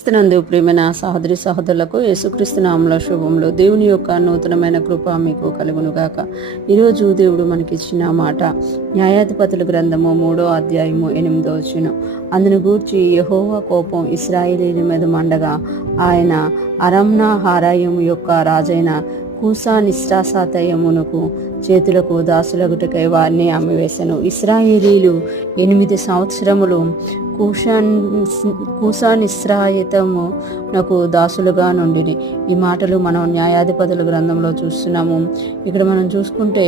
క్రీస్తునందు ప్రియమైన సహోదరి సహోదరులకు యేసుక్రీస్తు నామములో శుభములు. దేవుని యొక్క నూతనమైన కృప మీకు కలుగునుగాక. ఈరోజు దేవుడు మనకిచ్చిన మాట న్యాయాధిపతుల గ్రంథము 3వ అధ్యాయము 8వ వచనం. అందును గూర్చి యెహోవా కోపం ఇశ్రాయేలీయుల మీద మండగా ఆయన అరమ్నా హారాయము యొక్క రాజైన కూసా నిష్ఠాసాతయమునకు చేతులకు దాసులగుటకై వారిని అమ్మివేశను. ఇశ్రాయేలీలు 8 సంవత్సరములు కూషానిశ్రాయితమునకు దాసులుగా నుండిరి. ఈ మాటలు మనం న్యాయాధిపతుల గ్రంథంలో చూస్తున్నాము. ఇక్కడ మనం చూసుకుంటే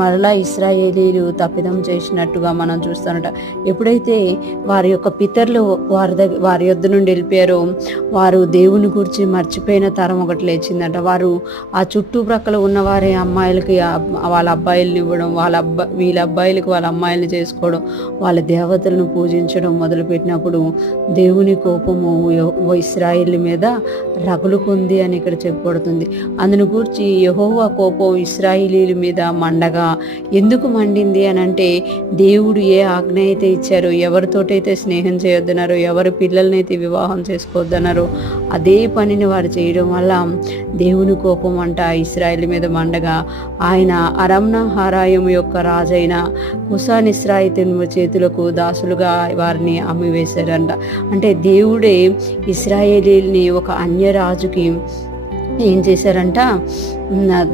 మరలా ఇశ్రాయేలీలు తప్పిదం చేసినట్టుగా మనం చూస్తానట. ఎప్పుడైతే వారి యొక్క పితరులు వారి యొద్ద నుండి వెళ్ళిపోయారో వారు దేవుని గురించి మర్చిపోయిన తరం ఒకటి లేచిందట. వారు ఆ చుట్టుప్రక్కల ఉన్న వారి అమ్మాయిలకి వాళ్ళ అబ్బాయిల్ని ఇవ్వడం, వీళ్ళ అబ్బాయిలకి వాళ్ళ అమ్మాయిల్ని చేసుకోవడం, వాళ్ళ దేవతలను పూజించడం మొదలుపెట్టినప్పుడు దేవుని కోపము ఇశ్రాయేలు మీద రగులుకుంది అని ఇక్కడ చెప్పబడుతుంది. అందును గూర్చి యెహోవా కోపం ఇశ్రాయేలీయుల మీద మండగా ఎందుకు మండింది అని అంటే, దేవుడు ఏ ఆజ్ఞ అయితే ఇచ్చారో, ఎవరితోటైతే స్నేహం చేయొద్దన్నారో, ఎవరి పిల్లలనైతే వివాహం చేసుకోవద్దన్నారో అదే పనిని వారు చేయడం వల్ల దేవుని కోపం అంట ఇశ్రాయేలు మీద మండగా ఆయన అరమ్నా హారాయము యొక్క రాజైన కూషానిశ్రాయితము చేతులకు దాసులుగా వారిని అమ్మివేశారంట. అంటే దేవుడే ఇశ్రాయేలీల్ని ఒక అన్యరాజుకి ఏం చేశారంట,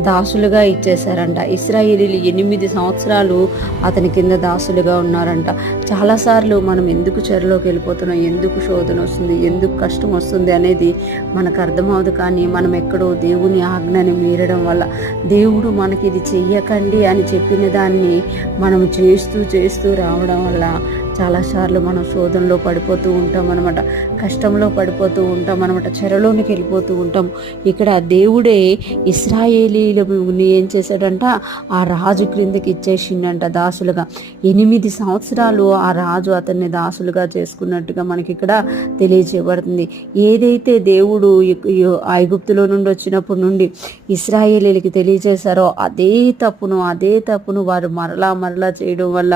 దాసులుగా ఇచ్చేశారంట. ఇశ్రాయేలీలు 8 సంవత్సరాలు అతని కింద దాసులుగా ఉన్నారంట. చాలాసార్లు మనం ఎందుకు చెరలోకి వెళ్ళిపోతున్నాం, ఎందుకు శోధన వస్తుంది, ఎందుకు కష్టం వస్తుంది అనేది మనకు అర్థమవుదు. కానీ మనం ఎక్కడో దేవుని ఆజ్ఞని మీరడం వల్ల, దేవుడు మనకి ఇది చెయ్యకండి అని చెప్పిన దాన్ని మనం చేస్తూ రావడం వల్ల చాలాసార్లు మనం శోధనలో పడిపోతూ ఉంటాం అనమాట, కష్టంలో పడిపోతూ ఉంటాం అనమాట, చెరలోనికి వెళ్ళిపోతూ ఉంటాం. ఇక్కడ దేవుడే ఇశ్రాయేలీయులని ఏం చేశాడంట, ఆ రాజు క్రిందకి ఇచ్చేసిండంట దాసులుగా. 8 సంవత్సరాలు ఆ రాజు అతన్ని దాసులుగా చేసుకున్నట్టుగా మనకి ఇక్కడ తెలియజేయబడుతుంది. ఏదైతే దేవుడు ఐగుప్తులో నుండి వచ్చినప్పటి నుండి ఇశ్రాయేలీలకి తెలియజేశారో అదే తప్పును వారు మరలా చేయడం వల్ల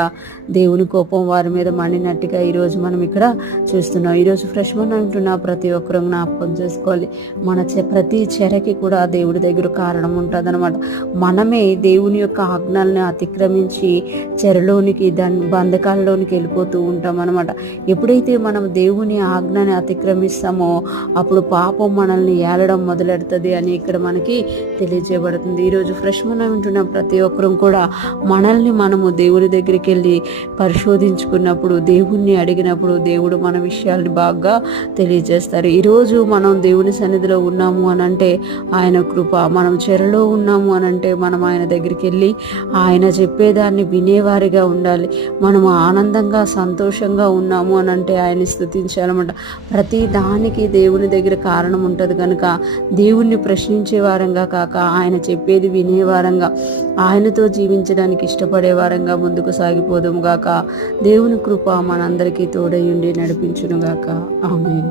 దేవుని కోపం వారి మీద మండినట్టుగా ఈరోజు మనం ఇక్కడ చూస్తున్నాం. ఈరోజు ఫ్రెష్ మన అంటున్నా ప్రతి ఒక్కరూ జ్ఞాపకం చేసుకోవాలి, మన ప్రతి చెరకి కూడా దేవుడి దగ్గర కారణం ఉంటుంది అనమాట. మనమే దేవుని యొక్క ఆజ్ఞల్ని అతిక్రమించి చెరలోనికి బంధకాలలోనికి వెళ్ళిపోతూ ఉంటాం అనమాట. ఎప్పుడైతే మనం దేవుని ఆజ్ఞని అతిక్రమిస్తామో అప్పుడు పాపం మనల్ని ఏలడం మొదలెడుతుంది అని ఇక్కడ మనకి తెలియజేయబడుతుంది. ఈరోజు ఫ్రెష్ మనం వింటున్న ప్రతి ఒక్కరూ కూడా మనల్ని మనము దేవుని దగ్గరికి వెళ్ళి పరిశోధించుకున్నప్పుడు, దేవుణ్ణి అడిగినప్పుడు దేవుడు మన విషయాల్ని బాగా తెలియజేస్తారు. ఈరోజు మనం దేవుని సన్నిధిలో ఉన్నాము అని అంటే ఆయన కృప, మనం చెరలో ఉన్నాము అని అంటే మనం ఆయన దగ్గరికి వెళ్ళి ఆయన చెప్పేదాన్ని వినేవారిగా ఉండాలి. మనము ఆనందంగా సంతోషంగా ఉన్నాము అని అంటే ఆయన్ని స్తుతించాలన్నమాట. ప్రతి దానికి దేవుని దగ్గర కారణం ఉంటుంది కనుక దేవుణ్ణి ప్రశ్నించే వారంగా కాక ఆయన చెప్పేది వినేవారంగా, ఆయనతో జీవించడానికి ఇష్టపడే వారంగా ముందుకు సాగిపోదాము గాక. దేవుని కృప మనందరికీ తోడయుండి నడిపించును గాక. ఆమేన్.